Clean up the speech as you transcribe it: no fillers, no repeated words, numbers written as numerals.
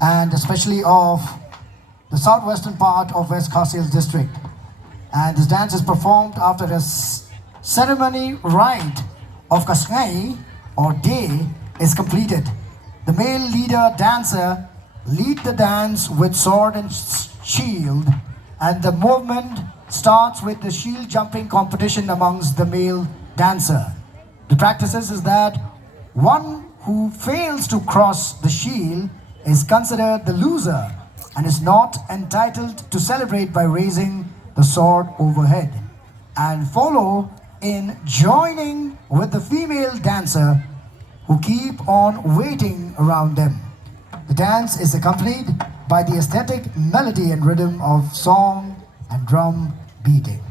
and especially of the southwestern part of West Kharsail district. And this dance is performed after a ceremony rite of SHAD or day is completed. The male leader dancer lead the dance with sword and shield, and the movement starts with the shield jumping competition amongst the male dancer. The practices is that one who fails to cross the shield is considered the loser and is not entitled to celebrate by raising the sword overhead, and follow in joining with the female dancer who keep on waiting around them. The dance is accompanied by the aesthetic melody and rhythm of song and drum beating.